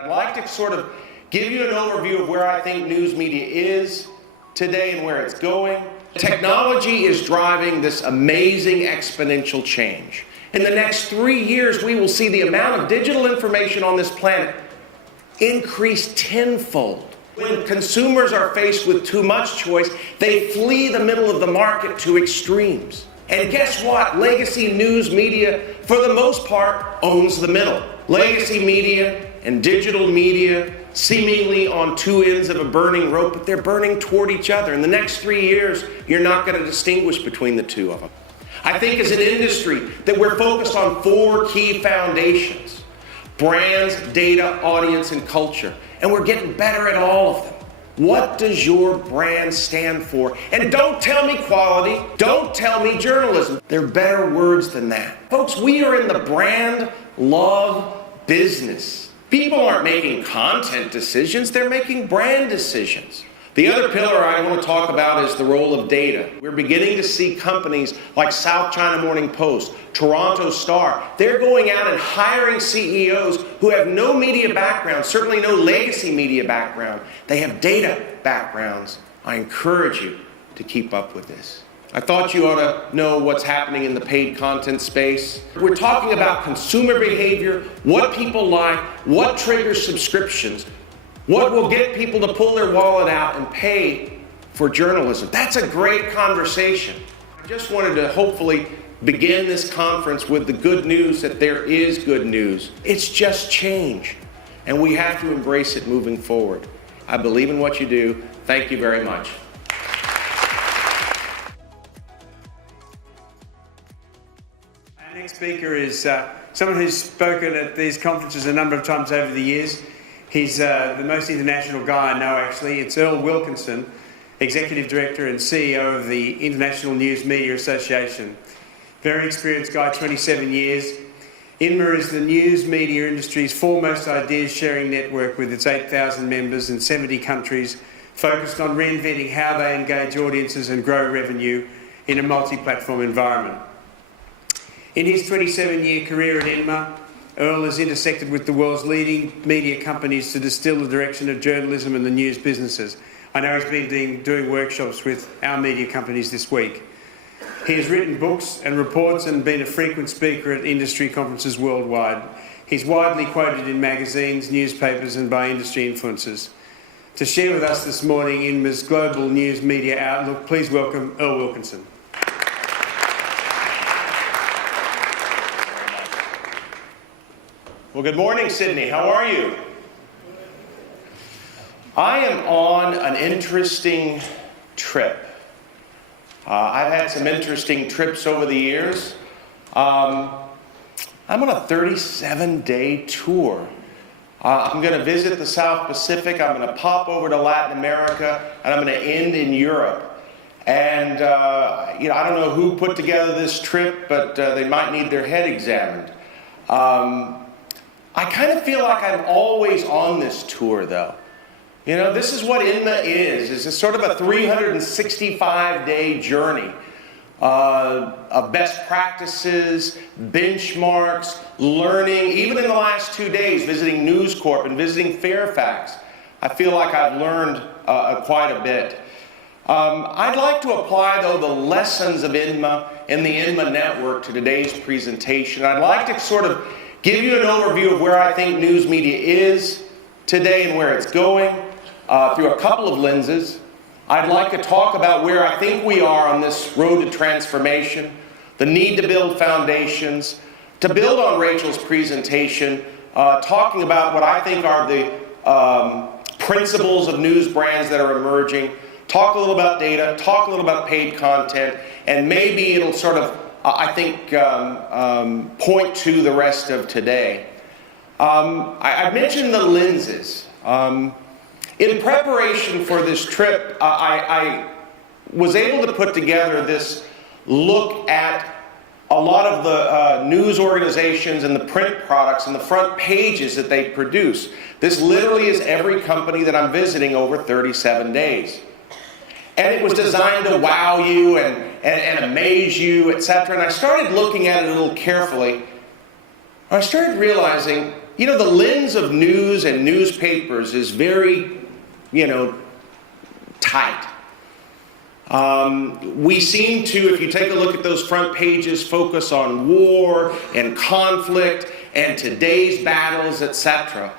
I'd like to sort of give you an overview of where I think news media is today and where it's going. Technology is driving this amazing exponential change. In the next 3 years, we will see the amount of digital information on this planet increase tenfold. When consumers are faced with too much choice, they flee the middle of the market to extremes. And guess what? Legacy news media, for the most part, owns the middle. Legacy media and digital media seemingly on two ends of a burning rope, but they're burning toward each other. In the next 3 years, you're not going to distinguish between the two of them. I think as an industry that we're focused on 4 key foundations: brands, data, audience, and culture. And we're getting better at all of them. What does your brand stand for? And don't tell me quality, don't tell me journalism. They're better words than that. Folks, we are in the brand love business. People aren't making content decisions, they're making brand decisions. The other pillar I want to talk about is the role of data. We're beginning to see companies like South China Morning Post, Toronto Star, they're going out and hiring CEOs who have no media background, certainly no legacy media background. They have data backgrounds. I encourage you to keep up with this. I thought you ought to know what's happening in the paid content space. We're talking about consumer behavior, what people like, what triggers subscriptions, what will get people to pull their wallet out and pay for journalism. That's a great conversation. I just wanted to hopefully begin this conference with the good news that there is good news. It's just change, and we have to embrace it moving forward. I believe in what you do. Thank you very much. Our next speaker is someone who's spoken at these conferences a number of times over the years. He's the most international guy I know, actually. It's Earl Wilkinson, Executive Director and CEO of the International News Media Association. Very experienced guy, 27 years. INMA is the news media industry's foremost ideas sharing network with its 8,000 members in 70 countries, focused on reinventing how they engage audiences and grow revenue in a multi-platform environment. In his 27-year career at INMA, Earl has intersected with the world's leading media companies to distill the direction of journalism and the news businesses. I know he's been doing workshops with our media companies this week. He has written books and reports and been a frequent speaker at industry conferences worldwide. He's widely quoted in magazines, newspapers and by industry influencers. To share with us this morning INMA's Global News Media Outlook, please welcome Earl Wilkinson. Well, good morning, Sydney. How are you? I am on an interesting trip. I've had some interesting trips over the years. I'm on a 37-day tour. I'm going to visit the South Pacific. I'm going to pop over to Latin America, and I'm going to end in Europe. And I don't know who put together this trip, but they might need their head examined. I kind of feel like I'm always on this tour, though. You know, this is what INMA is. It's sort of a 365-day journey of best practices, benchmarks, learning. Even in the last 2 days, visiting News Corp and visiting Fairfax, I feel like I've learned quite a bit. I'd like to apply, though, the lessons of INMA and the INMA network to today's presentation. I'd like to sort of give you an overview of where I think news media is today and where it's going through a couple of lenses. I'd like to talk about where I think we are on this road to transformation, the need to build foundations, to build on Rachel's presentation, talking about what I think are the principles of news brands that are emerging, talk a little about data, talk a little about paid content, and maybe it'll sort of I think point to the rest of today. I mentioned the lenses. In preparation for this trip, I was able to put together this look at a lot of the news organizations and the print products and the front pages that they produce. This literally is every company that I'm visiting over 37 days. And it was designed to wow you and amaze you, etc. And I started looking at it a little carefully. I started realizing You know, the lens of news and newspapers is very, tight. We seem to, if you take a look at those front pages, focus on war and conflict and today's battles, etc.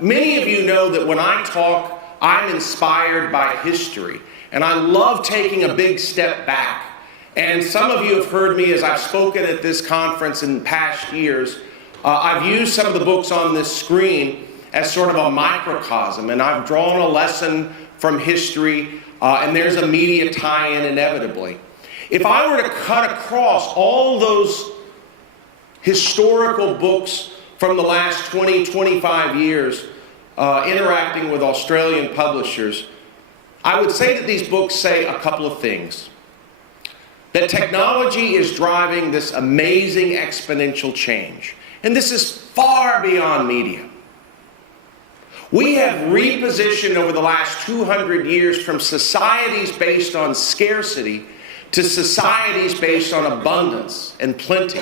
Many of you know that when I talk, I'm inspired by history, and I love taking a big step back. And some of you have heard me as I've spoken at this conference in past years. I've used some of the books on this screen as sort of a microcosm, and I've drawn a lesson from history, and there's a media tie-in inevitably. If I were to cut across all those historical books from the last 20, 25 years, interacting with Australian publishers, I would say that these books say a couple of things. That technology is driving this amazing exponential change. And this is far beyond media. We have repositioned over the last 200 years from societies based on scarcity to societies based on abundance and plenty.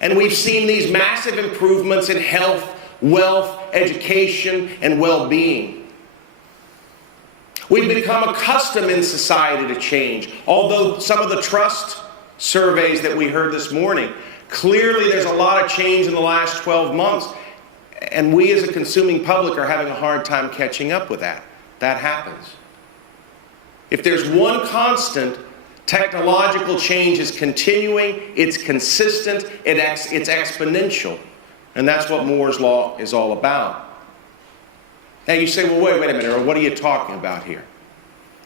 And we've seen these massive improvements in health, wealth, education, and well-being. We've become accustomed in society to change. Although some of the trust surveys that we heard this morning, clearly there's a lot of change in the last 12 months. And we as a consuming public are having a hard time catching up with that. That happens. If there's one constant, technological change is continuing, it's consistent, it's exponential. And that's what Moore's Law is all about. Now you say, well, wait a minute, Earl, what are you talking about here?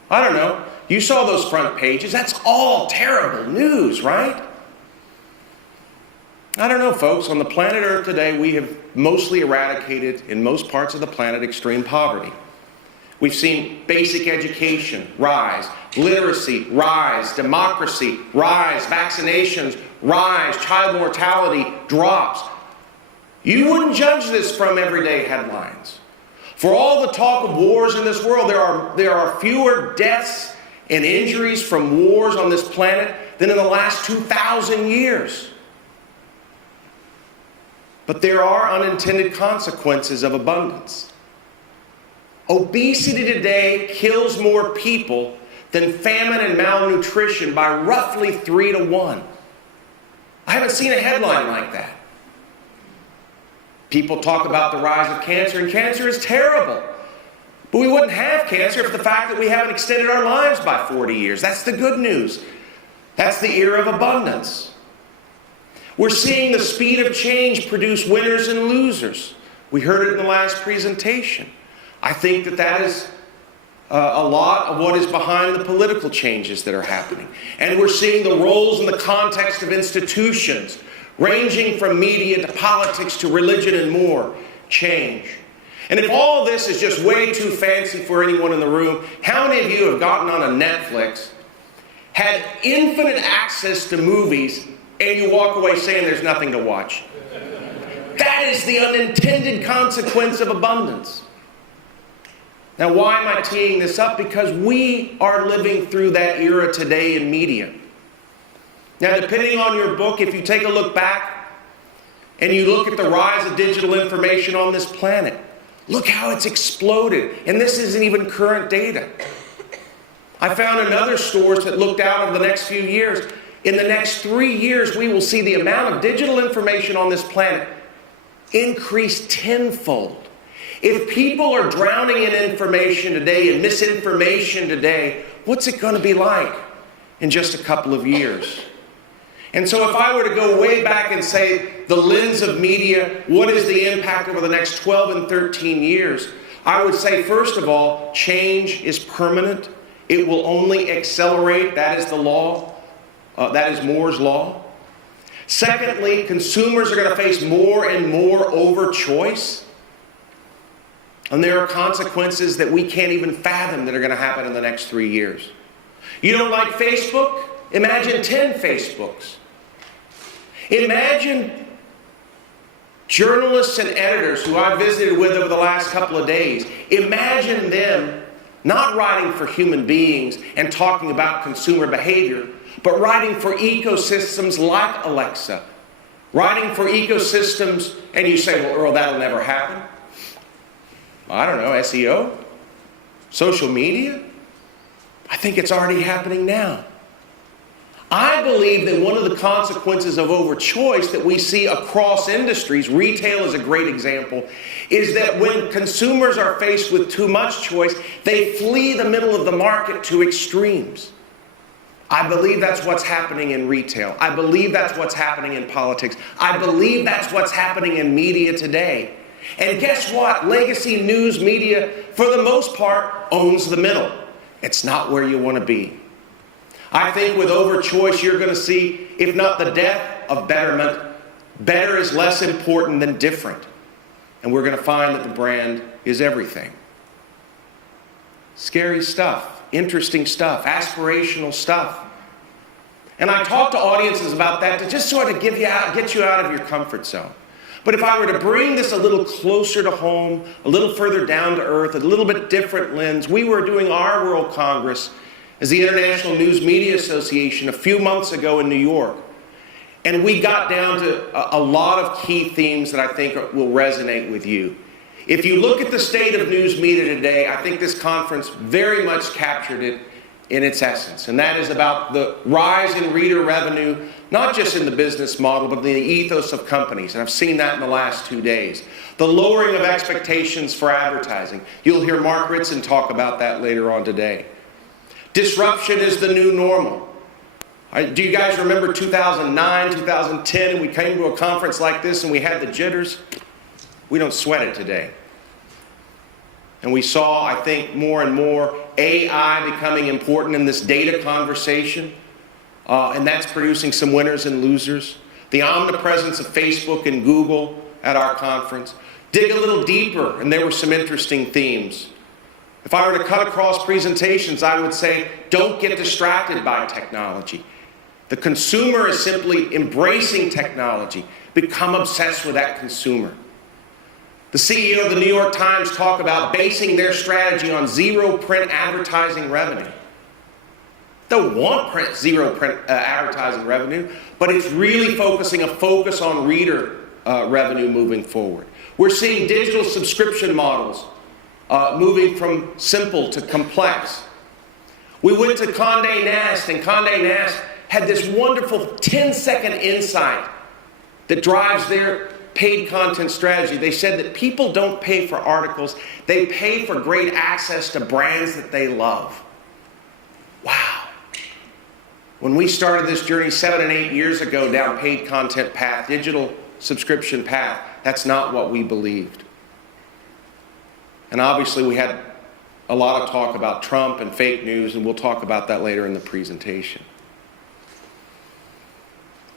I don't know. You saw those front pages. That's all terrible news, right? I don't know, folks. On the planet Earth today, we have mostly eradicated, in most parts of the planet, extreme poverty. We've seen basic education rise, literacy rise, democracy rise, vaccinations rise, child mortality drops. You wouldn't judge this from everyday headlines. For all the talk of wars in this world, there are fewer deaths and injuries from wars on this planet than in the last 2,000 years. But there are unintended consequences of abundance. Obesity today kills more people than famine and malnutrition by roughly 3 to 1. I haven't seen a headline like that. People talk about the rise of cancer, and cancer is terrible. But we wouldn't have cancer if the fact that we haven't extended our lives by 40 years. That's the good news. That's the era of abundance. We're seeing the speed of change produce winners and losers. We heard it in the last presentation. I think that is a lot of what is behind the political changes that are happening. And we're seeing the roles in the context of institutions, ranging from media to politics to religion and more, change. And if all this is just way too fancy for anyone in the room, how many of you have gotten on a Netflix, had infinite access to movies, and you walk away saying there's nothing to watch? That is the unintended consequence of abundance. Now, why am I teeing this up? Because we are living through that era today in media. Now, depending on your book, if you take a look back and you look at the rise of digital information on this planet, look how it's exploded. And this isn't even current data. I found another source that looked out over the next few years. In the next 3 years, we will see the amount of digital information on this planet increase tenfold. If people are drowning in information today and misinformation today, what's it going to be like in just a couple of years? And so if I were to go way back and say the lens of media, what is the impact over the next 12 and 13 years? I would say, first of all, change is permanent. It will only accelerate. That is the law. That is Moore's Law. Secondly, consumers are going to face more and more over-choice. And there are consequences that we can't even fathom that are going to happen in the next 3 years. You don't like Facebook? Imagine 10 Facebooks. Imagine journalists and editors who I visited with over the last couple of days. Imagine them not writing for human beings and talking about consumer behavior, but writing for ecosystems like Alexa writing for ecosystems, and you say, well, Earl, that'll never happen. I don't know, SEO? Social media? I think it's already happening now. I believe that one of the consequences of overchoice that we see across industries, retail is a great example, is that when consumers are faced with too much choice, they flee the middle of the market to extremes. I believe that's what's happening in retail. I believe that's what's happening in politics. I believe that's what's happening in media today. And guess what? Legacy news media, for the most part, owns the middle. It's not where you want to be. I think with overchoice, you're going to see, if not the death of betterment, better is less important than different. And we're going to find that the brand is everything. Scary stuff, interesting stuff, aspirational stuff. And I talk to audiences about that to just sort of get you out of your comfort zone. But if I were to bring this a little closer to home, a little further down to earth, a little bit different lens, we were doing our World Congress as the International News Media Association a few months ago in New York. And we got down to a lot of key themes that I think will resonate with you. If you look at the state of news media today, I think this conference very much captured it in its essence. And that is about the rise in reader revenue, not just in the business model, but in the ethos of companies. And I've seen that in the last 2 days. The lowering of expectations for advertising. You'll hear Mark Ritson talk about that later on today. Disruption is the new normal. Do you guys remember 2009, 2010, and we came to a conference like this and we had the jitters? We don't sweat it today. And we saw, I think, more and more AI becoming important in this data conversation, and that's producing some winners and losers. The omnipresence of Facebook and Google at our conference. Dig a little deeper, and there were some interesting themes. If I were to cut across presentations, I would say, don't get distracted by technology. The consumer is simply embracing technology. Become obsessed with that consumer. The CEO of the New York Times talked about basing their strategy on zero print advertising revenue. Don't want zero print advertising revenue, but it's really focusing a focus on reader revenue moving forward. We're seeing digital subscription models moving from simple to complex. We went to Condé Nast, and Condé Nast had this wonderful 10-second insight that drives their paid content strategy. They said that people don't pay for articles, they pay for great access to brands that they love. Wow. When we started this journey 7 and 8 years ago down paid content path, digital subscription path, that's not what we believed. And obviously we had a lot of talk about Trump and fake news, and we'll talk about that later in the presentation.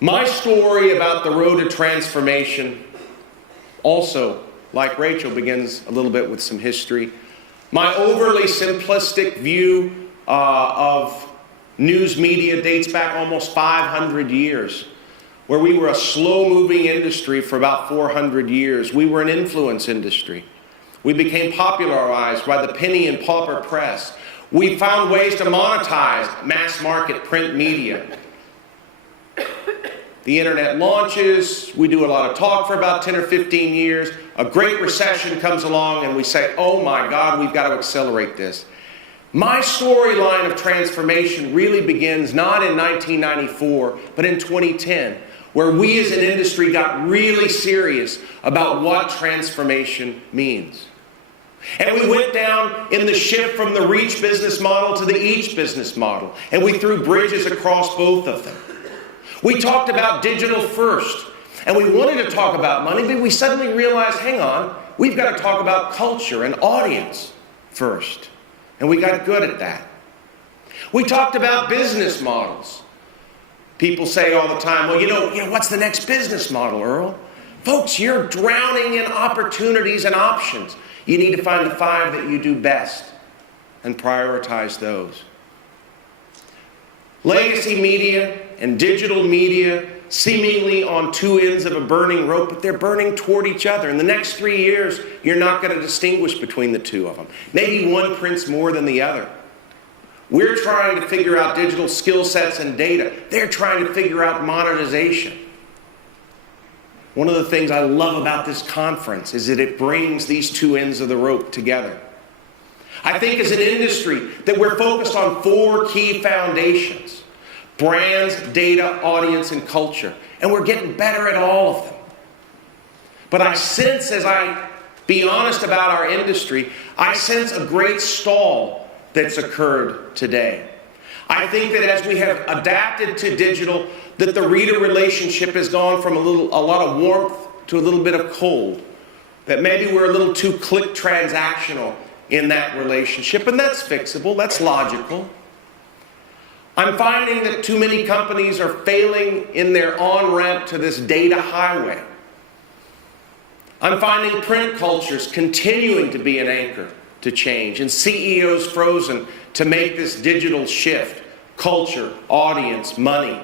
My story about the road to transformation also, like Rachel, begins a little bit with some history. My overly simplistic view of news media dates back almost 500 years, where we were a slow-moving industry for about 400 years. We were an influence industry. We became popularized by the penny and pauper press. We found ways to monetize mass-market print media. The internet launches, we do a lot of talk for about 10 or 15 years, a great recession comes along and we say, oh my God, we've got to accelerate this. My storyline of transformation really begins not in 1994, but in 2010, where we as an industry got really serious about what transformation means. And we went down in the shift from the reach business model to the each business model, and we threw bridges across both of them. We talked about digital first, and we wanted to talk about money, but we suddenly realized, hang on, we've got to talk about culture and audience first. And we got good at that. We talked about business models. People say all the time, well, you know, what's the next business model, Earl? Folks, you're drowning in opportunities and options. You need to find the 5 that you do best and prioritize those. Legacy media and digital media seemingly on 2 ends of a burning rope, but they're burning toward each other. In the next 3 years, you're not going to distinguish between the 2 of them. Maybe one prints more than the other. We're trying to figure out digital skill sets and data. They're trying to figure out monetization. One of the things I love about this conference is that it brings these two ends of the rope together. I think as an industry that we're focused on 4 key foundations: brands, data, audience, and culture. And we're getting better at all of them. But I sense, as I be honest about our industry, I sense a great stall that's occurred today. I think that as we have adapted to digital, that the reader relationship has gone from a lot of warmth to a little bit of cold. That maybe we're a little too click transactional in that relationship, and that's fixable, that's logical. I'm finding that too many companies are failing in their on-ramp to this data highway. I'm finding print cultures continuing to be an anchor to change, and CEOs frozen to make this digital shift: culture, audience, money.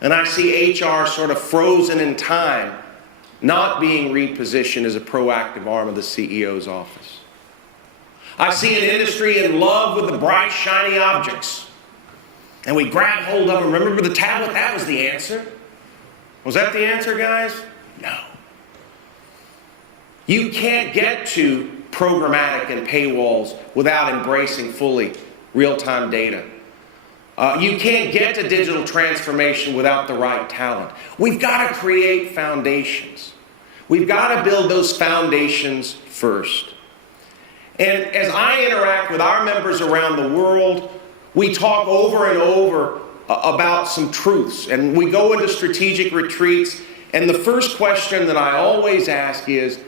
And I see HR sort of frozen in time, not being repositioned as a proactive arm of the CEO's office. I see an industry in love with the bright, shiny objects. And we grab hold of them. Remember the tablet? That was the answer. Was that the answer, guys? No. You can't get to programmatic and paywalls without embracing fully real-time data. You can't get to digital transformation without the right talent. We've got to create foundations. We've got to build those foundations first. And as I interact with our members around the world, we talk over and over about some truths. And we go into strategic retreats, and the first question that I always ask is,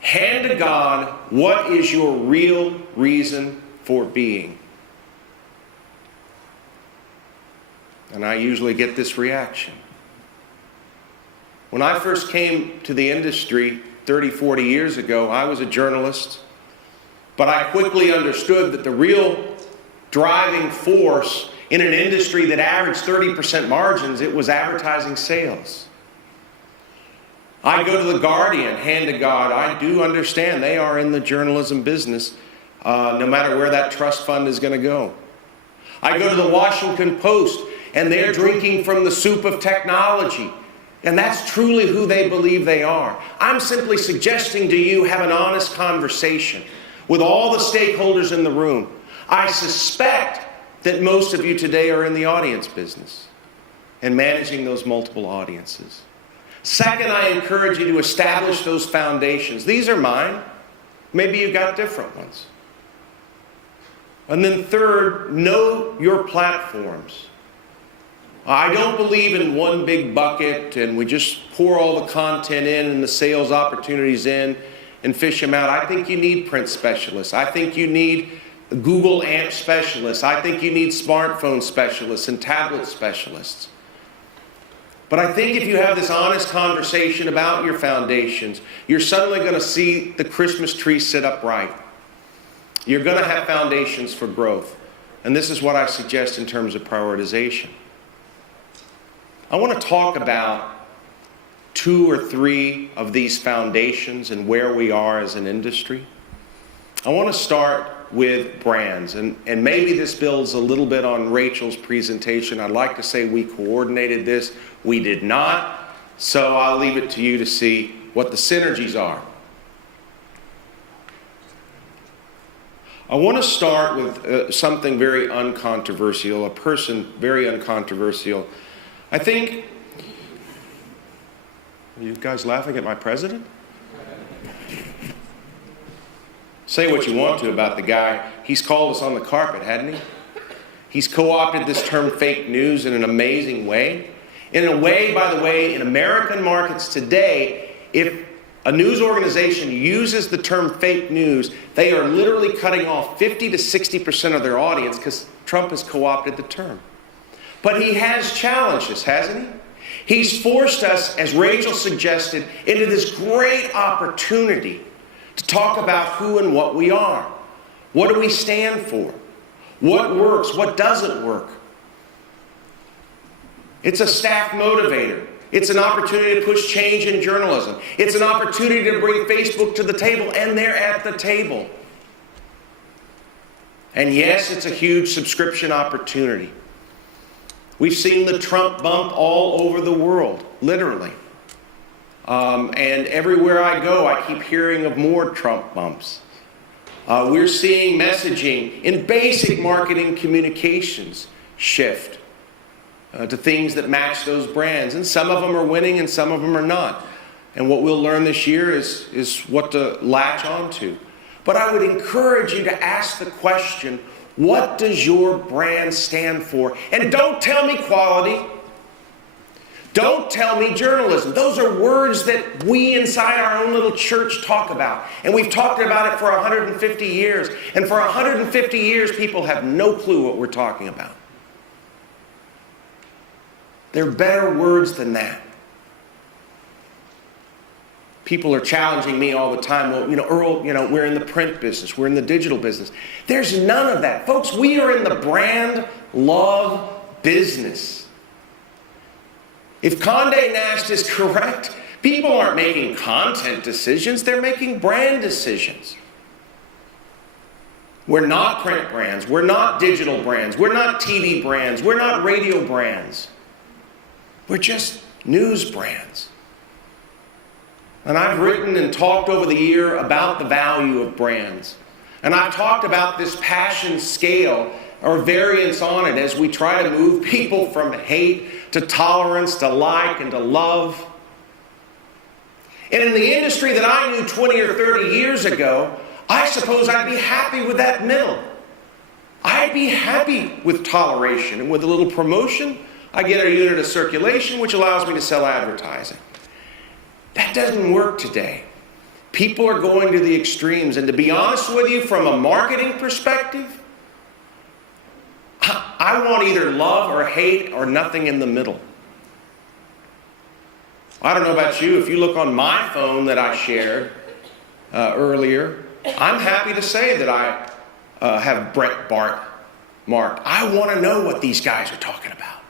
hand to God, what is your real reason for being? And I usually get this reaction. When I first came to the industry 30, 40 years ago, I was a journalist, but I quickly understood that the real driving force in an industry that averaged 30% margins, it was advertising sales. I go to the Guardian, hand to God, I do understand they are in the journalism business, no matter where that trust fund is going to go. I go to the Washington Post, and they're drinking from the soup of technology. And that's truly who they believe they are. I'm simply suggesting to you, have an honest conversation with all the stakeholders in the room. I suspect that most of you today are in the audience business and managing those multiple audiences. Second, I encourage you to establish those foundations. These are mine. Maybe you've got different ones. And then third, know your platforms. I don't believe in one big bucket and we just pour all the content in and the sales opportunities in and fish them out. I think you need print specialists. I think you need Google AMP specialists. I think you need smartphone specialists and tablet specialists. But I think if you have this honest conversation about your foundations, you're suddenly going to see the Christmas tree sit upright. You're going to have foundations for growth. And this is what I suggest in terms of prioritization. I want to talk about 2 or 3 of these foundations and where we are as an industry. I want to start with brands, and maybe this builds a little bit on Rachel's presentation. I'd like to say we coordinated this. We did not, so I'll leave it to you to see what the synergies are. I want to start with something very uncontroversial, a person very uncontroversial. I think, are you guys laughing at my president? Say what you want to about the guy. He's called us on the carpet, hadn't he? He's co-opted this term fake news in an amazing way. In a way, by the way, in American markets today, if a news organization uses the term fake news, they are literally cutting off 50 to 60% of their audience because Trump has co-opted the term. But he has challenged us, hasn't he? He's forced us, as Rachel suggested, into this great opportunity to talk about who and what we are. What do we stand for? What works? What doesn't work? It's a staff motivator. It's an opportunity to push change in journalism. It's an opportunity to bring Facebook to the table, and they're at the table. And yes, it's a huge subscription opportunity. We've seen the Trump bump all over the world, literally. And everywhere I go, I keep hearing of more Trump bumps. We're seeing messaging in basic marketing communications shift to things that match those brands. And some of them are winning and some of them are not. And what we'll learn this year is what to latch onto. But I would encourage you to ask the question, what does your brand stand for? And don't tell me quality. Don't tell me journalism. Those are words that we inside our own little church talk about. And we've talked about it for 150 years. And for 150 years, people have no clue what we're talking about. There are better words than that. People are challenging me all the time. Well, Earl, we're in the print business. We're in the digital business. There's none of that. Folks, we are in the brand love business. If Condé Nast is correct, people aren't making content decisions. They're making brand decisions. We're not print brands. We're not digital brands. We're not TV brands. We're not radio brands. We're just news brands. And I've written and talked over the year about the value of brands. And I've talked about this passion scale or variance on it as we try to move people from hate to tolerance to like and to love. And in the industry that I knew 20 or 30 years ago, I suppose I'd be happy with that middle. I'd be happy with toleration, and with a little promotion, I get a unit of circulation, which allows me to sell advertising. That doesn't work today. People are going to the extremes, and to be honest with you, from a marketing perspective, I want either love or hate or nothing in the middle. I don't know about you, if you look on my phone that I shared earlier, I'm happy to say that I have Brett Bart marked. I want to know what these guys are talking about.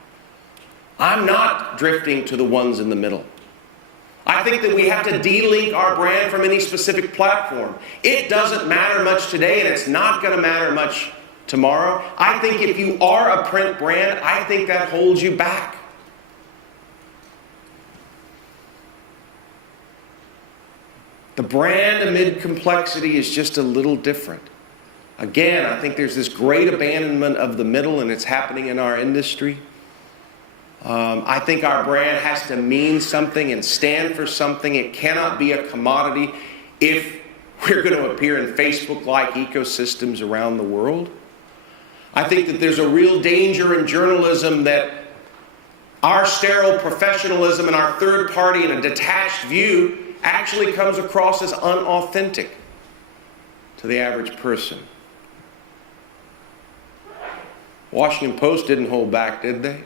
I'm not drifting to the ones in the middle. I think that we have to de-link our brand from any specific platform. It doesn't matter much today, and it's not going to matter much tomorrow. I think if you are a print brand, I think that holds you back. The brand amid complexity is just a little different. Again, I think there's this great abandonment of the middle, and it's happening in our industry. I think our brand has to mean something and stand for something. It cannot be a commodity if we're going to appear in Facebook-like ecosystems around the world. I think that there's a real danger in journalism that our sterile professionalism and our third party and a detached view actually comes across as unauthentic to the average person. Washington Post didn't hold back, did they?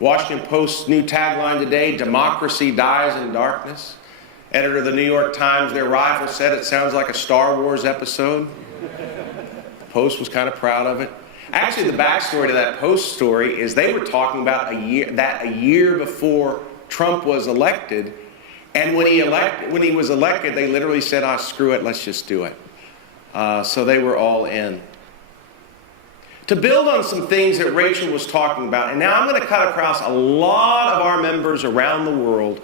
Washington Post's new tagline today, "Democracy dies in darkness." Editor of the New York Times, their rival, said it sounds like a Star Wars episode. The Post was kind of proud of it. Actually, the backstory to that Post story is they were talking about a year before Trump was elected, and when he was elected, they literally said, screw it, let's just do it. So they were all in. To build on some things that Rachel was talking about, and now I'm going to cut across a lot of our members around the world,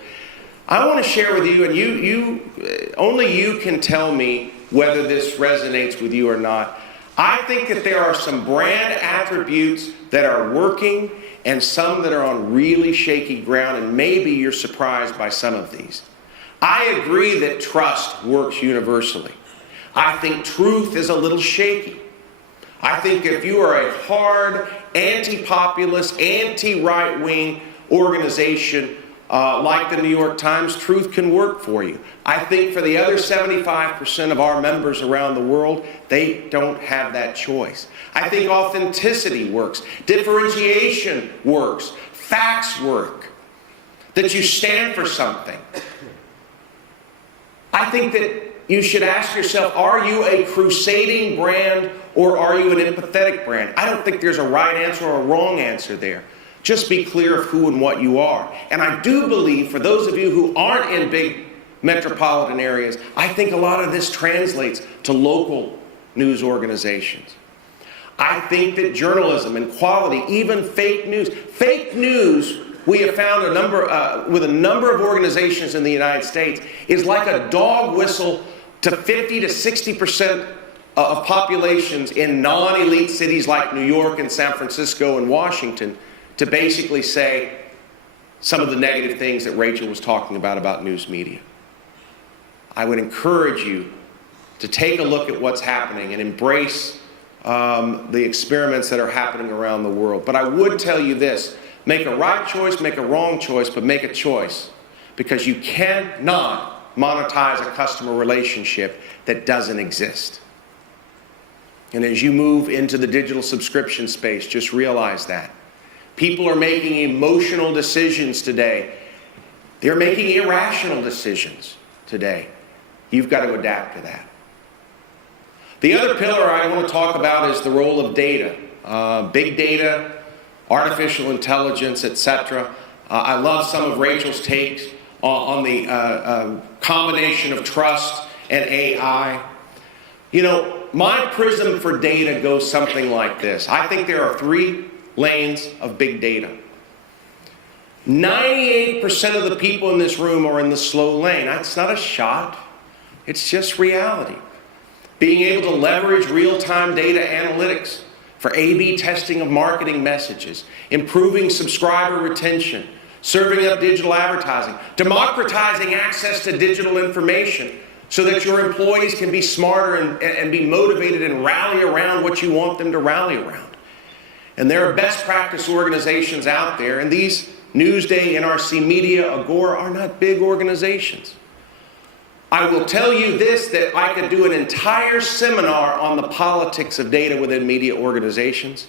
I want to share with you, and only you can tell me whether this resonates with you or not. I think that there are some brand attributes that are working and some that are on really shaky ground, and maybe you're surprised by some of these. I agree that trust works universally. I think truth is a little shaky. I think if you are a hard, anti-populist, anti-right-wing organization like the New York Times, truth can work for you. I think for the other 75% of our members around the world, they don't have that choice. I think authenticity works. Differentiation works. Facts work. That you stand for something. I think that you should ask yourself, are you a crusading brand or are you an empathetic brand? I don't think there's a right answer or a wrong answer there. Just be clear of who and what you are. And I do believe, for those of you who aren't in big metropolitan areas, I think a lot of this translates to local news organizations. I think that journalism and quality, even fake news we have found with a number of organizations in the United States is like a dog whistle to 50 to 60% of populations in non-elite cities like New York and San Francisco and Washington to basically say some of the negative things that Rachel was talking about news media. I would encourage you to take a look at what's happening and embrace the experiments that are happening around the world. But I would tell you this, make a right choice, make a wrong choice, but make a choice, because you cannot monetize a customer relationship that doesn't exist. And as you move into the digital subscription space, just realize that. People are making emotional decisions today. They're making irrational decisions today. You've got to adapt to that. The other pillar I want to talk about is the role of data. Big data, artificial intelligence, etc. I love some of Rachel's takes on the combination of trust and AI. You know, my prism for data goes something like this. I think there are 3 lanes of big data. 98% of the people in this room are in the slow lane. That's not a shot. It's just reality. Being able to leverage real-time data analytics for A/B testing of marketing messages, improving subscriber retention, serving up digital advertising, democratizing access to digital information so that your employees can be smarter and be motivated and rally around what you want them to rally around. And there are best practice organizations out there, and these Newsday, NRC Media, Agora are not big organizations. I will tell you this, that I could do an entire seminar on the politics of data within media organizations.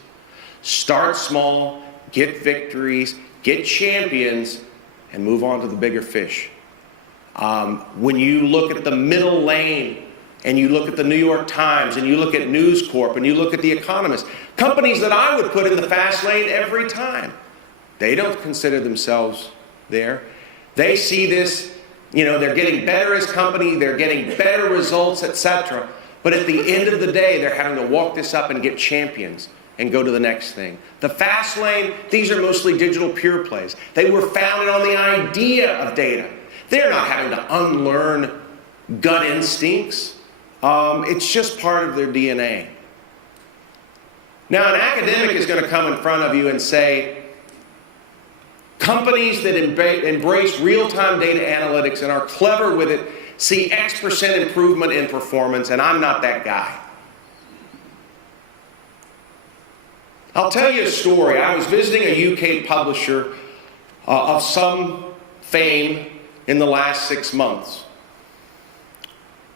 Start small, get victories, get champions, and move on to the bigger fish. When you look at the middle lane, and you look at the New York Times, and you look at News Corp, and you look at The Economist, companies that I would put in the fast lane every time, they don't consider themselves there. They see this, you know, they're getting better as company, they're getting better results, etc. But at the end of the day, they're having to walk this up and get champions and go to the next thing. The fast lane, these are mostly digital pure plays. They were founded on the idea of data. They're not having to unlearn gut instincts. It's just part of their DNA. Now, an academic is going to come in front of you and say, companies that embrace real-time data analytics and are clever with it see X% improvement in performance, and I'm not that guy. I'll tell you a story. I was visiting a UK publisher of some fame in the last 6 months.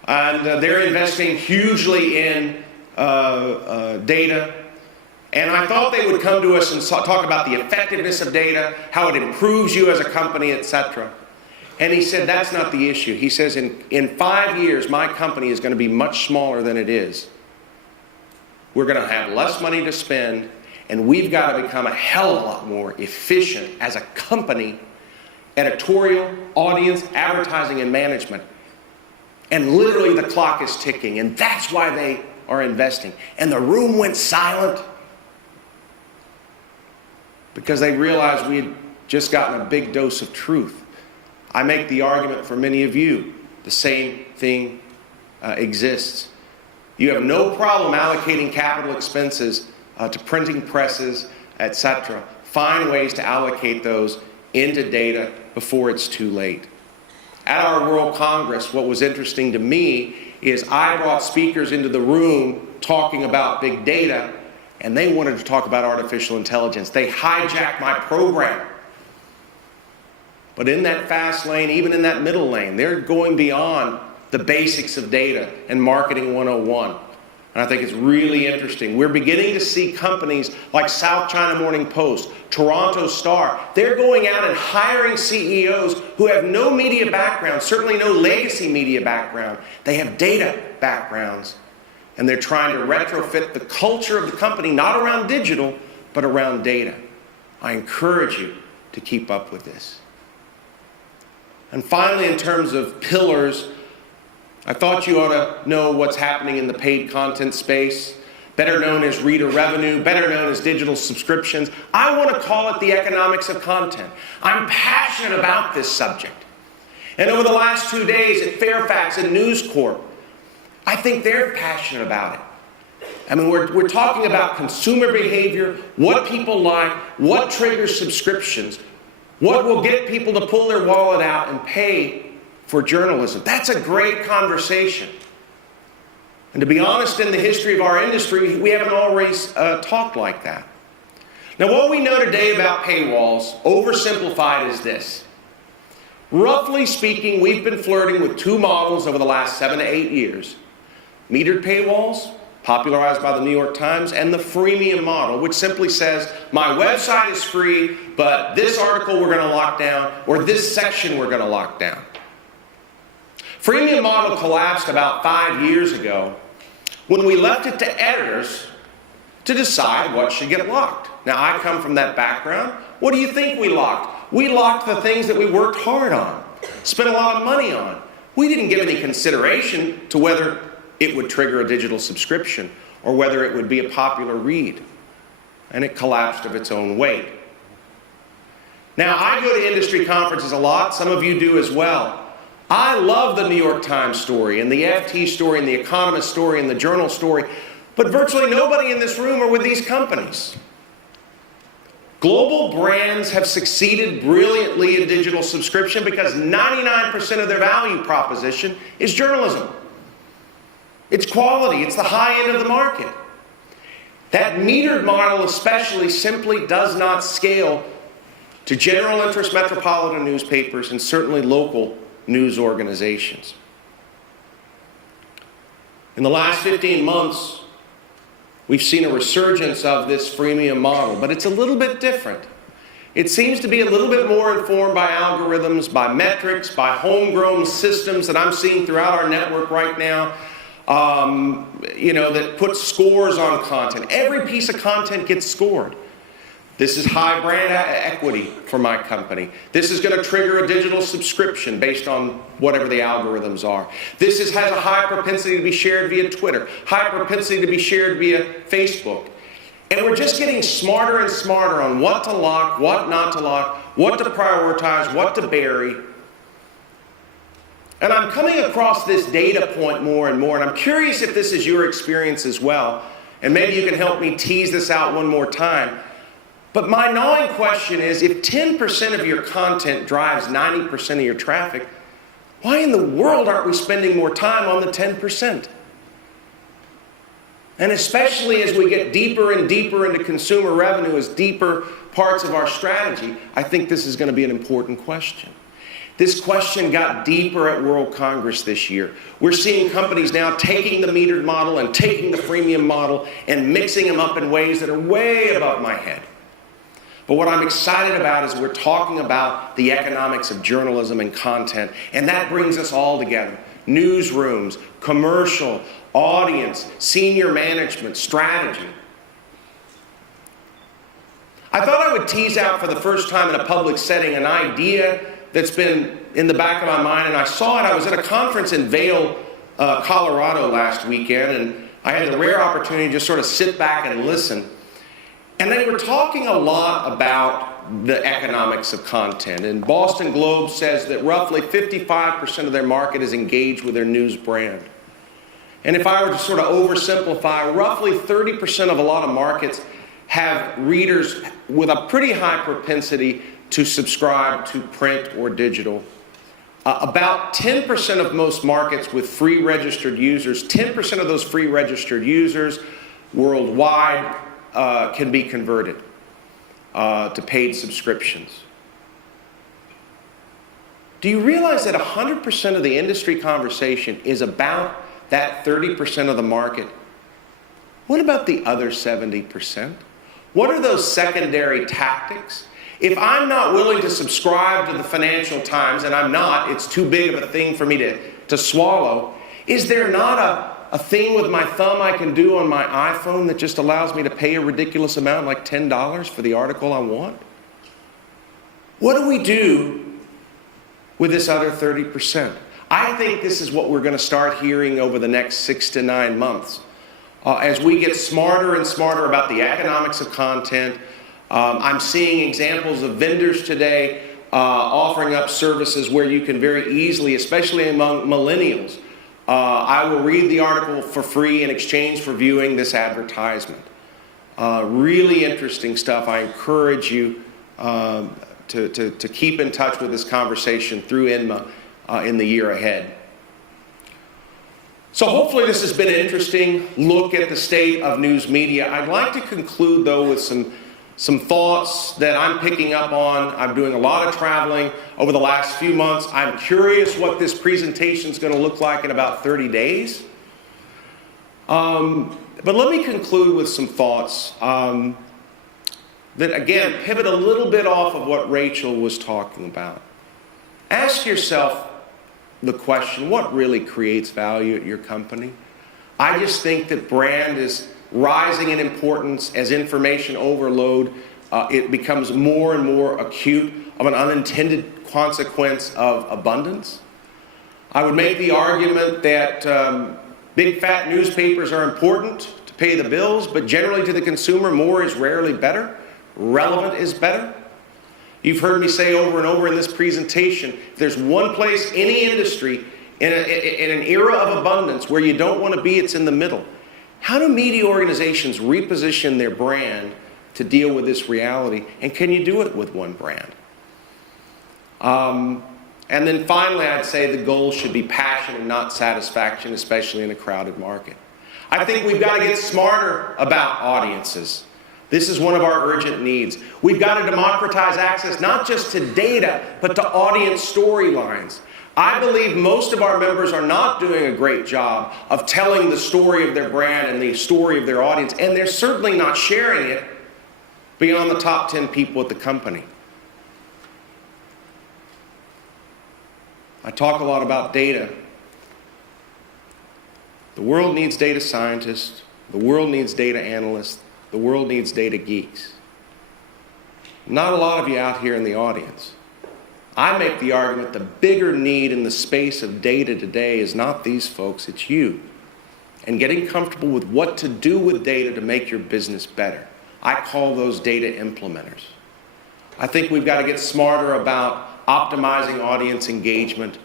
And they're investing hugely in data. And I thought they would come to us and talk about the effectiveness of data, how it improves you as a company, etc. And he said, that's not the issue. He says, in 5 years, my company is going to be much smaller than it is. We're going to have less money to spend, and we've got to become a hell of a lot more efficient as a company, editorial, audience, advertising, and management. And literally the clock is ticking, and that's why they are investing. And the room went silent, because they realized we had just gotten a big dose of truth. I make the argument for many of you, the same thing exists. You have no problem allocating capital expenses to printing presses, etc. Find ways to allocate those into data before it's too late. At our World Congress, what was interesting to me is I brought speakers into the room talking about big data, and they wanted to talk about artificial intelligence. They hijacked my program. But in that fast lane, even in that middle lane, they're going beyond the basics of data and marketing 101. And I think it's really interesting. We're beginning to see companies like South China Morning Post, Toronto Star, they're going out and hiring CEOs who have no media background, certainly no legacy media background. They have data backgrounds. And they're trying to retrofit the culture of the company, not around digital, but around data. I encourage you to keep up with this. And finally, in terms of pillars, I thought you ought to know what's happening in the paid content space. better known as reader revenue, better known as digital subscriptions. I want to call it the economics of content. I'm passionate about this subject. And over the last 2 days at Fairfax and News Corp, I think they're passionate about it. I mean, we're talking about consumer behavior, what people like, what triggers subscriptions, what will get people to pull their wallet out and pay for journalism. That's a great conversation. And to be honest, in the history of our industry, we haven't always talked like that. Now, what we know today about paywalls, oversimplified, is this. Roughly speaking, we've been flirting with two models over the last 7 to 8 years. Metered paywalls, popularized by the New York Times, and the freemium model, which simply says, my website is free, but this article we're going to lock down, or this section we're going to lock down. Freemium model collapsed about 5 years ago when we left it to editors to decide what should get locked. Now, I come from that background. What do you think we locked? We locked the things that we worked hard on, spent a lot of money on. We didn't give any consideration to whether it would trigger a digital subscription or whether it would be a popular read. And it collapsed of its own weight. Now, I go to industry conferences a lot. Some of you do as well. I love the New York Times story and the FT story and the Economist story and the Journal story, but virtually nobody in this room are with these companies. Global brands have succeeded brilliantly in digital subscription because 99% of their value proposition is journalism. It's quality, it's the high end of the market. That metered model especially simply does not scale to general interest metropolitan newspapers and certainly local news organizations. In the last 15 months, we've seen a resurgence of this freemium model, but it's a little bit different. It seems to be a little bit more informed by algorithms, by metrics, by homegrown systems that I'm seeing throughout our network right now, that put scores on content. Every piece of content gets scored. This is high brand equity for my company. This is going to trigger a digital subscription based on whatever the algorithms are. This has a high propensity to be shared via Twitter, high propensity to be shared via Facebook. And we're just getting smarter and smarter on what to lock, what not to lock, what to prioritize, what to bury. And I'm coming across this data point more and more, and I'm curious if this is your experience as well. And maybe you can help me tease this out one more time. But my gnawing question is, if 10% of your content drives 90% of your traffic, why in the world aren't we spending more time on the 10%? And especially as we get deeper and deeper into consumer revenue, as deeper parts of our strategy, I think this is going to be an important question. This question got deeper at World Congress this year. We're seeing companies now taking the metered model and taking the freemium model and mixing them up in ways that are way above my head. But what I'm excited about is we're talking about the economics of journalism and content, and that brings us all together. Newsrooms, commercial, audience, senior management, strategy. I thought I would tease out for the first time in a public setting an idea that's been in the back of my mind, and I saw it. I was at a conference in Vail, Colorado last weekend, and I had the rare opportunity to just sort of sit back and listen. And they were talking a lot about the economics of content. And Boston Globe says that roughly 55% of their market is engaged with their news brand. And if I were to sort of oversimplify, roughly 30% of a lot of markets have readers with a pretty high propensity to subscribe to print or digital. About 10% of most markets with free registered users, 10% of those free registered users worldwide can be converted to paid subscriptions. Do you realize that 100% of the industry conversation is about that 30% of the market? What about the other 70%? What are those secondary tactics? If I'm not willing to subscribe to the Financial Times, and I'm not, it's too big of a thing for me to swallow, is there not a thing with my thumb I can do on my iPhone that just allows me to pay a ridiculous amount, like $10 for the article I want? What do we do with this other 30%? I think this is what we're going to start hearing over the next 6 to 9 months. as we get smarter and smarter about the economics of content. I'm seeing examples of vendors today offering up services where you can very easily, especially among millennials, I will read the article for free in exchange for viewing this advertisement. Really interesting stuff. I encourage you to keep in touch with this conversation through INMA in the year ahead. So hopefully this has been an interesting look at the state of news media. I'd like to conclude, though, with some thoughts that I'm picking up on. I'm doing a lot of traveling over the last few months. I'm curious what this presentation is going to look like in about 30 days. But let me conclude with some thoughts that, again, pivot a little bit off of what Rachel was talking about. Ask yourself the question, what really creates value at your company? I just think that brand is rising in importance as information overload. It becomes more and more acute of an unintended consequence of abundance. I would make the argument that big fat newspapers are important to pay the bills, but generally to the consumer, more is rarely better. Relevant is better. You've heard me say over and over in this presentation, if there's one place, any industry, in an era of abundance where you don't want to be, it's in the middle. How do media organizations reposition their brand to deal with this reality? And can you do it with one brand? And then finally, I'd say the goal should be passion and not satisfaction, especially in a crowded market. I think we've got to get smarter about audiences. This is one of our urgent needs. We've got to democratize access not just to data, but to audience storylines. I believe most of our members are not doing a great job of telling the story of their brand and the story of their audience, and they're certainly not sharing it beyond the top 10 people at the company. I talk a lot about data. The world needs data scientists. The world needs data analysts. The world needs data geeks. Not a lot of you out here in the audience. I make the argument the bigger need in the space of data today is not these folks, it's you. And getting comfortable with what to do with data to make your business better. I call those data implementers. I think we've got to get smarter about optimizing audience engagement.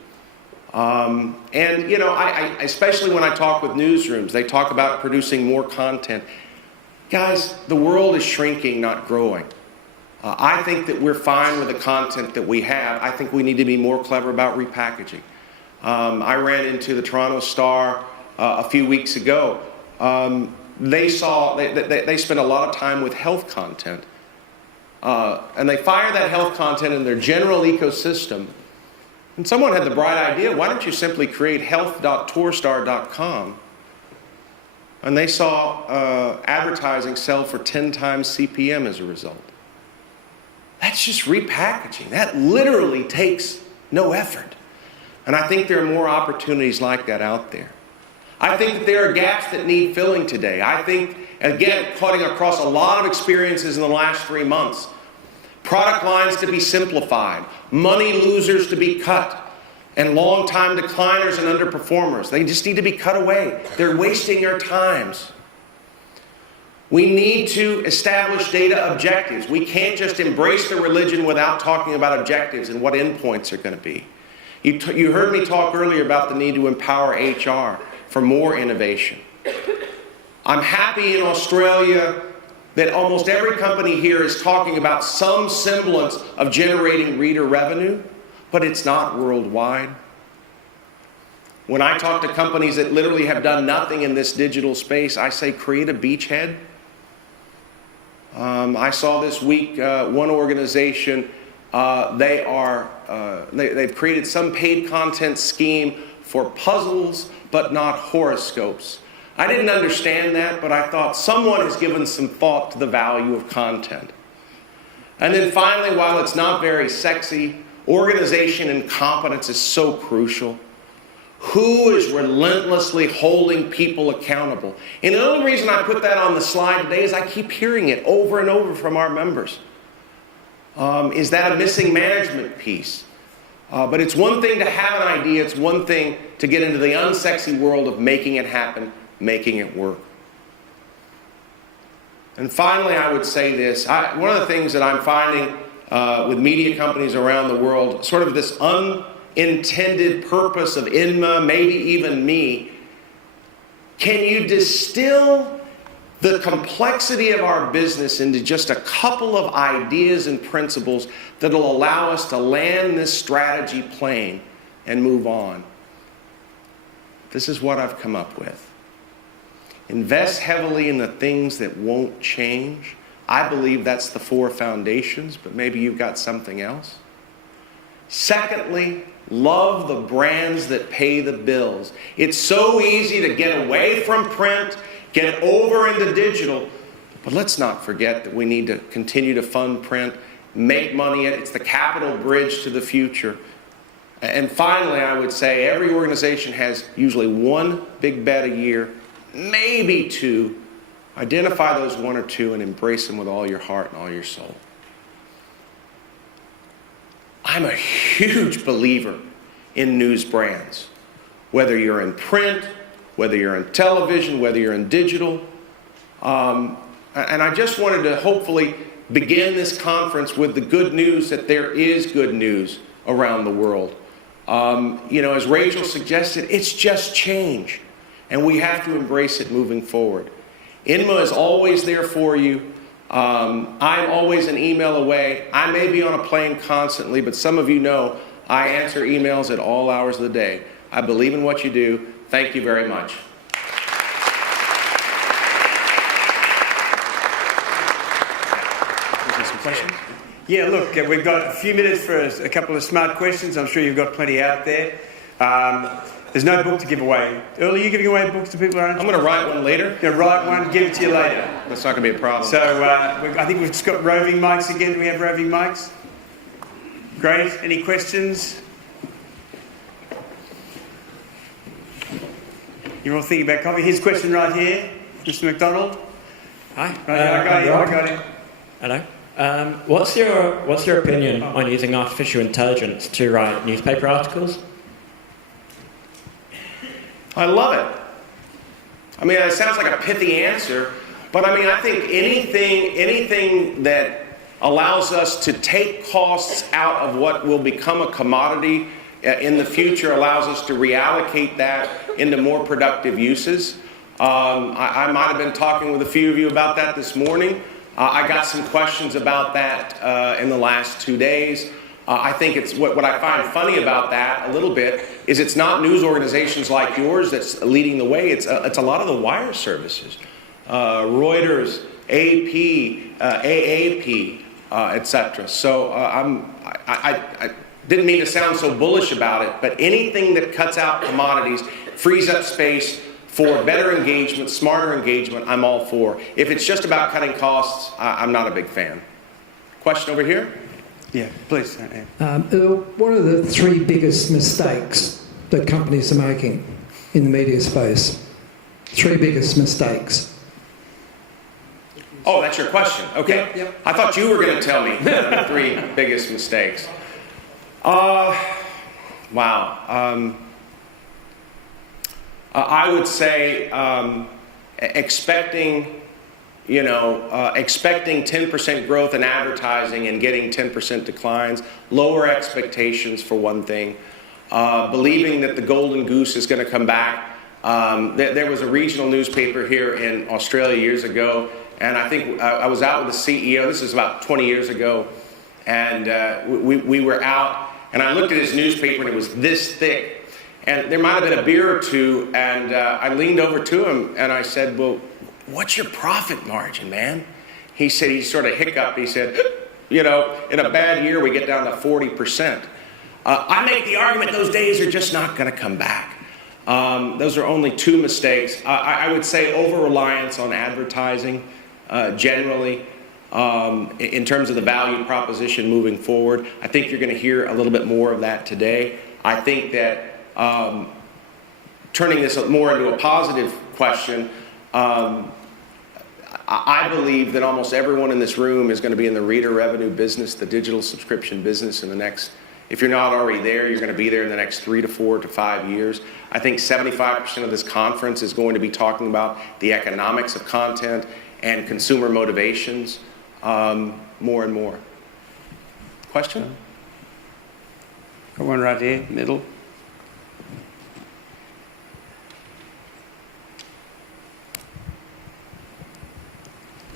And you know, I especially when I talk with newsrooms, they talk about producing more content. Guys, the world is shrinking, not growing. I think that we're fine with the content that we have. I think we need to be more clever about repackaging. I ran into the Toronto Star a few weeks ago. They spent a lot of time with health content. And they fire that health content in their general ecosystem. And someone had the bright idea, why don't you simply create health.tourstar.com? And they saw advertising sell for 10 times CPM as a result. That's just repackaging. That literally takes no effort. And I think there are more opportunities like that out there. I think that there are gaps that need filling today. I think, again, cutting across a lot of experiences in the last 3 months, product lines to be simplified, money losers to be cut, and long-time decliners and underperformers. They just need to be cut away. They're wasting our times. We need to establish data objectives. We can't just embrace the religion without talking about objectives and what endpoints are going to be. You heard me talk earlier about the need to empower HR for more innovation. I'm happy in Australia that almost every company here is talking about some semblance of generating reader revenue, but it's not worldwide. When I talk to companies that literally have done nothing in this digital space, I say create a beachhead. I saw this week one organization, they've created some paid content scheme for puzzles but not horoscopes. I didn't understand that, but I thought someone has given some thought to the value of content. And then finally, while it's not very sexy, organization and competence is so crucial. Who is relentlessly holding people accountable? And the only reason I put that on the slide today is I keep hearing it over and over from our members. Is that a missing management piece? But it's one thing to have an idea, it's one thing to get into the unsexy world of making it happen, making it work. And finally, I would say this. One of the things that I'm finding with media companies around the world, sort of this unintended purpose of INMA, maybe even me, can you distill the complexity of our business into just a couple of ideas and principles that will allow us to land this strategy plane and move on? This is what I've come up with. Invest heavily in the things that won't change. I believe that's the 4 foundations, but maybe you've got something else. Secondly, love the brands that pay the bills. It's so easy to get away from print, get over into digital, but let's not forget that we need to continue to fund print, make money. It's the capital bridge to the future. And finally, I would say every organization has usually 1 big bet a year, maybe 2. Identify those 1 or 2 and embrace them with all your heart and all your soul. I'm a huge believer in news brands. Whether you're in print, whether you're in television, whether you're in digital. And I just wanted to hopefully begin this conference with the good news that there is good news around the world. As Rachel suggested, it's just change. And we have to embrace it moving forward. INMA is always there for you. I'm always an email away. I may be on a plane constantly, but some of you know I answer emails at all hours of the day. I believe in what you do. Thank you very much. Some questions? Yeah, look, we've got a few minutes for a couple of smart questions. I'm sure you've got plenty out there. There's no book to give away. Earl, are you giving away books to people? I'm going to write one later. You're going to write one, give it to you later. That's not going to be a problem. So I think we've just got roving mics again. Do we have roving mics? Great. Any questions? You're all thinking about coffee. Here's a question right here. Mr. McDonald. Hi. I got him. Hello. What's your opinion on using artificial intelligence to write newspaper articles? I love it. I mean, it sounds like a pithy answer, but I mean, I think anything that allows us to take costs out of what will become a commodity in the future allows us to reallocate that into more productive uses. I might have been talking with a few of you about that this morning. I got some questions about that in the last 2 days. I think it's what I find funny about that a little bit is it's not news organizations like yours that's leading the way. It's a lot of the wire services, Reuters, AP, AAP, etc. So I didn't mean to sound so bullish about it, but anything that cuts out commodities, frees up space for better engagement, smarter engagement, I'm all for. If it's just about cutting costs, I'm not a big fan. Question over here? Yeah, please. Earl, what are the 3 biggest mistakes that companies are making in the media space? 3 biggest mistakes. Oh, that's your question. Okay. Yep. I thought you were going to tell me the 3 biggest mistakes. Wow. I would say expecting 10% growth in advertising and getting 10% declines, lower expectations for one thing, believing that the golden goose is going to come back. There was a regional newspaper here in Australia years ago, and I think I was out with the CEO, this is about 20 years ago, and we were out, and I looked at his newspaper and it was this thick, and there might have been a beer or 2, and I leaned over to him and I said, well, what's your profit margin, man? He said, he sort of hiccuped. He said, in a bad year, we get down to 40%. I make the argument those days are just not going to come back. Those are only 2 mistakes. I would say over-reliance on advertising generally in terms of the value proposition moving forward. I think you're going to hear a little bit more of that today. I think that turning this more into a positive question, I believe that almost everyone in this room is going to be in the reader revenue business, the digital subscription business in the next, if you're not already there, you're going to be there in the next 3 to 4 to 5 years. I think 75% of this conference is going to be talking about the economics of content and consumer motivations more and more. Question? Got one right here, middle.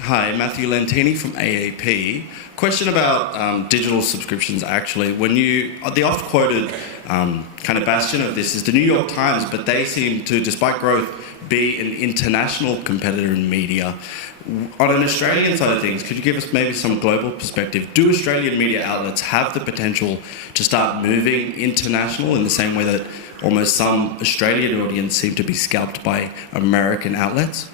Hi, Matthew Lentini from AAP. Question about digital subscriptions, actually. The oft-quoted kind of bastion of this is the New York Times, but they seem to, despite growth, be an international competitor in media. On an Australian side of things, could you give us maybe some global perspective? Do Australian media outlets have the potential to start moving international in the same way that almost some Australian audience seem to be scalped by American outlets?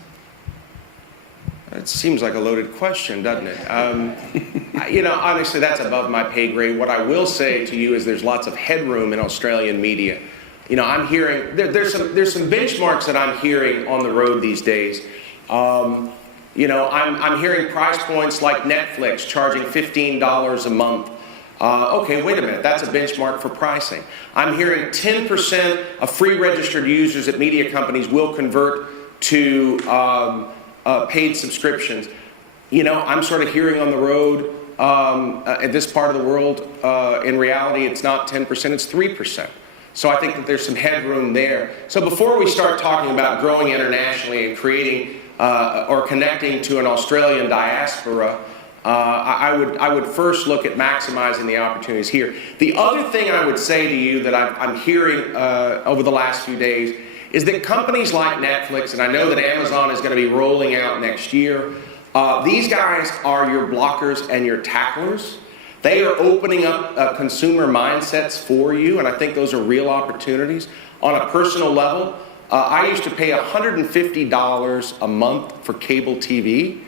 It seems like a loaded question, doesn't it? You know, honestly, that's above my pay grade. What I will say to you is there's lots of headroom in Australian media. You know, I'm hearing, there's some benchmarks that I'm hearing on the road these days. You know, I'm hearing price points like Netflix charging $15 a month. Okay, wait a minute, that's a benchmark for pricing. I'm hearing 10% of free registered users at media companies will convert to paid subscriptions. You know, I'm sort of hearing on the road at this part of the world, in reality, it's not 10%, it's 3%. So I think that there's some headroom there. So before we start talking about growing internationally and creating or connecting to an Australian diaspora, I would first look at maximizing the opportunities here. The other thing I would say to you that I'm hearing over the last few days is that companies like Netflix, and I know that Amazon is going to be rolling out next year, these guys are your blockers and your tacklers. They are opening up consumer mindsets for you, and I think those are real opportunities. On a personal level, I used to pay $150 a month for cable TV.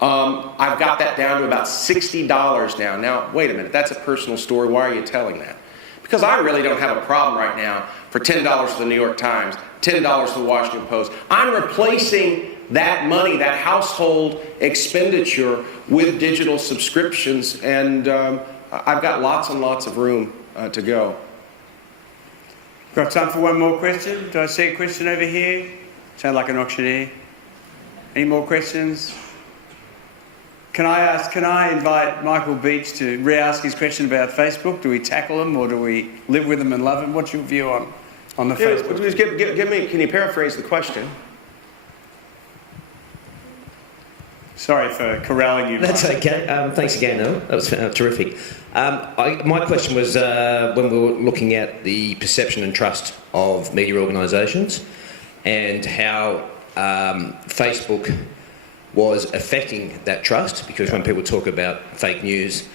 I've got that down to about $60 now. Now, wait a minute, that's a personal story. Why are you telling that? Because I really don't have a problem right now for $10 for the New York Times, $10 for the Washington Post. I'm replacing that money, that household expenditure, with digital subscriptions, and I've got lots and lots of room to go. Got time for one more question? Do I see a question over here? Sound like an auctioneer. Any more questions? Can I invite Michael Beach to re-ask his question about Facebook? Do we tackle him or do we live with him and love him? What's your view on the Facebook? Just give me, can you paraphrase the question? Sorry for corralling you. That's okay. Thanks again, Earl. That was terrific. My question was when we were looking at the perception and trust of media organisations and how Facebook was affecting that trust, because when people talk about fake news,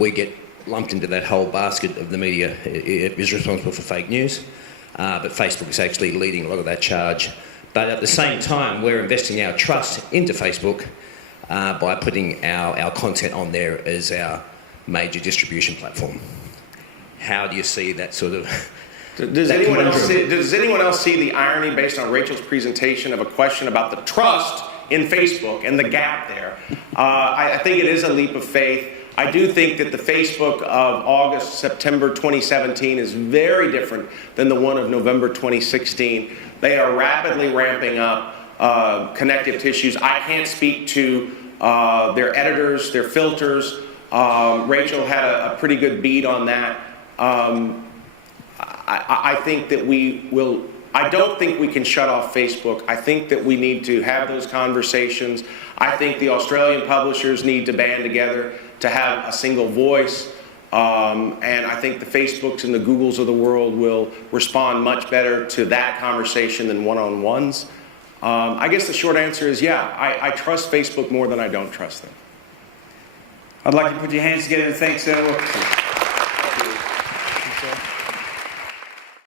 we get lumped into that whole basket of the media is responsible for fake news, but Facebook is actually leading a lot of that charge. But at the same time, we're investing our trust into Facebook by putting our content on there as our major distribution platform. How do you see that sort of... Does anyone else see the irony based on Rachel's presentation of a question about the trust in Facebook and the gap there? I think it is a leap of faith. I do think that the Facebook of August, September 2017 is very different than the one of November 2016. They are rapidly ramping up connective tissues. I can't speak to their editors, their filters. Rachel had a pretty good beat on that. I think that I don't think we can shut off Facebook. I think that we need to have those conversations. I think the Australian publishers need to band together to have a single voice. And I think the Facebooks and the Googles of the world will respond much better to that conversation than one-on-ones. I guess the short answer is, yeah, I trust Facebook more than I don't trust them. I'd like you to put your hands together and thanks Earl Wilkinson.